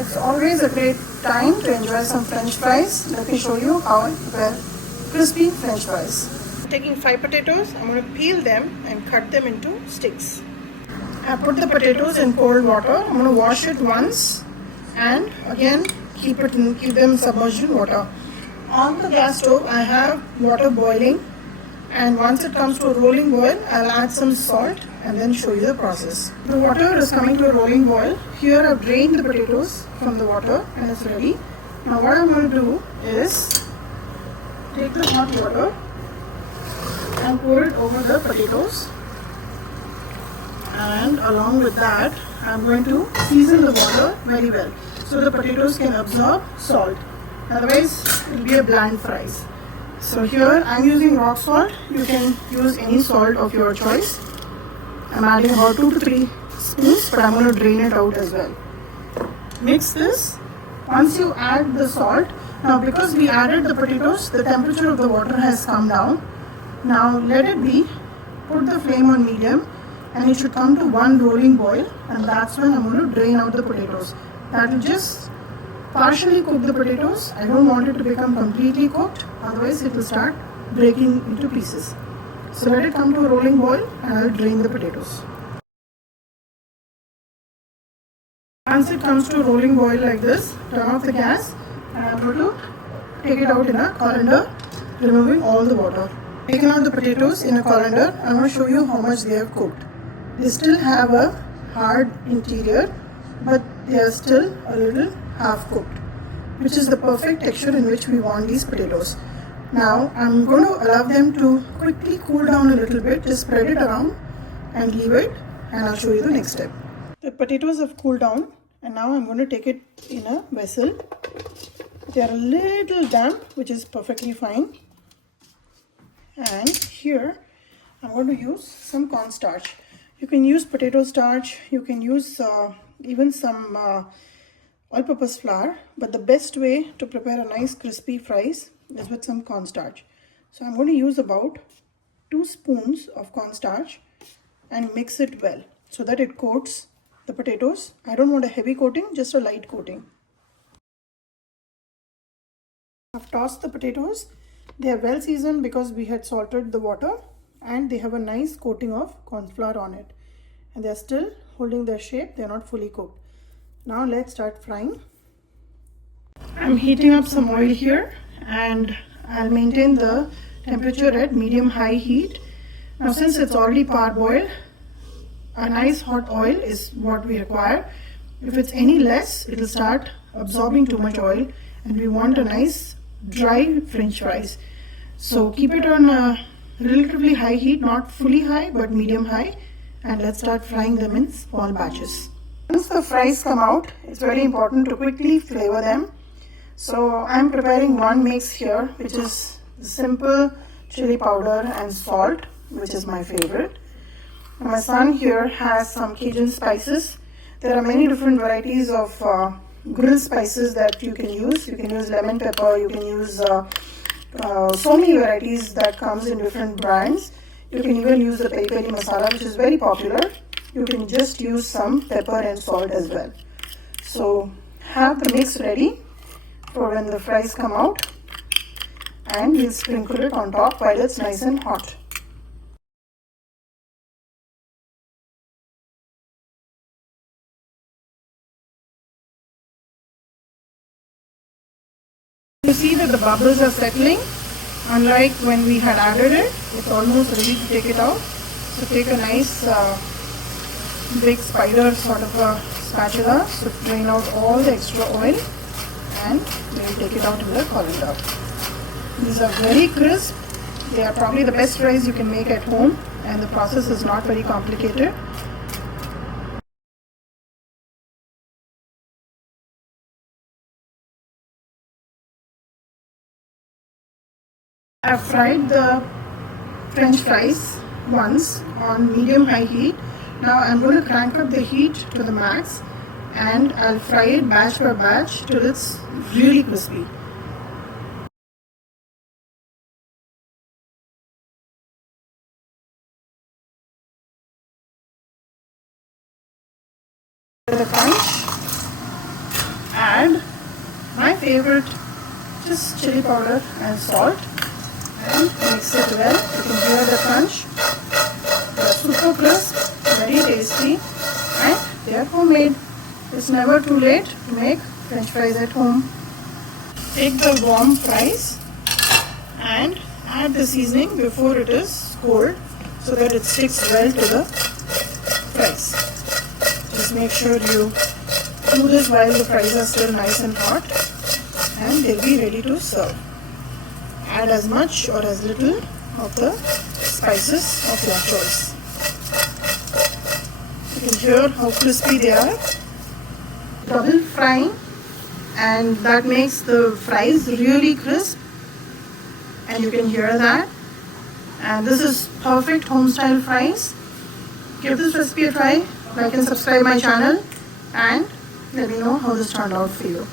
It's always a great time to enjoy some French fries. Let me show you how I prepare crispy French fries. Taking 5 potatoes, I'm going to peel them and cut them into sticks. I put the potatoes in cold water. I'm going to wash it once and again keep them submerged in water. On the gas stove, I have water boiling, and once it comes to a rolling boil, I'll add some salt and then show you the process. The water is coming to a rolling boil. Here I've drained the potatoes from the water and it's ready. Now what I'm going to do is take the hot water and pour it over the potatoes, and along with that I'm going to season the water very well so the potatoes can absorb salt, otherwise it will be a bland fries. So here I'm using rock salt. You can use any salt of your choice. I'm adding about 2 to 3 spoons, but I'm going to drain it out as well. Mix this. Once you add the salt, now because we added the potatoes, the temperature of the water has come down. Now let it be. Put the flame on medium and it should come to one rolling boil, and that's when I'm going to drain out the potatoes. That will just partially cook the potatoes. I don't want it to become completely cooked, otherwise it will start breaking into pieces. So let it come to a rolling boil and I will drain the potatoes. Once it comes to a rolling boil like this, turn off the gas and I'm going to take it out in a colander, removing all the water. Taking out the potatoes in a colander, I'm going to show you how much they have cooked. They still have a hard interior, but they are still a little half cooked, which is the perfect texture in which we want these potatoes. Now I'm going to allow them to quickly cool down a little bit. Just spread it around and leave it, and I'll show you the next step. The potatoes have cooled down, and now I'm going to take it in a vessel. They are a little damp, which is perfectly fine. And here I'm going to use some cornstarch. You can use potato starch, you can use even some all-purpose flour, but the best way to prepare a nice crispy fries is with some cornstarch. So I'm going to use about 2 spoons of cornstarch and mix it well so that it coats the potatoes. I don't want a heavy coating, just a light coating. I've tossed the potatoes. They are well seasoned because we had salted the water, and they have a nice coating of corn flour on it, and they are still holding their shape. They are not fully cooked. Now let's start frying. I'm heating up some oil here, and I'll maintain the temperature at medium-high heat. Now since it's already parboiled, a nice hot oil is what we require. If it's any less, it will start absorbing too much oil, and we want a nice dry French fries. So keep it on a relatively high heat, not fully high but medium high, and let's start frying them in small batches. Once the fries come out, it's very important to quickly flavor them. So I'm preparing one mix here, which is simple chili powder and salt, which is my favorite. And my son here has some Cajun spices. There are many different varieties of grill spices that you can use. You can use lemon pepper, you can use so many varieties that comes in different brands. You can even use the peri peri masala, which is very popular. You can just use some pepper and salt as well. So have the mix ready for when the fries come out, and we'll sprinkle it on top while it's nice and hot. You see that the bubbles are settling. Unlike when we had added it, it's almost ready to take it out. So take a nice big spider sort of a spatula, so drain out all the extra oil, and we'll take it out in the colander. These are very crisp. They are probably the best fries you can make at home, and the process is not very complicated. I've fried the French fries once on medium-high heat. Now I'm going to crank up the heat to the max, and I'll fry it batch by batch till it's really crispy. The crunch, favorite, just chili powder and salt, and mix it well. You can hear the crunch. They are super crisp, very tasty, and they are homemade. It's never too late to make French fries at home. Take the warm fries and add the seasoning before it is cold so that it sticks well to the fries. Just make sure you do this while the fries are still nice and hot, and they'll be ready to serve. Add as much or as little of the spices of your choice. You can hear how crispy they are. Double frying, and that makes the fries really crisp, and you can hear that. And this is perfect home style fries. Give this recipe a try. Like and subscribe my channel, and let me know how this turned out for you.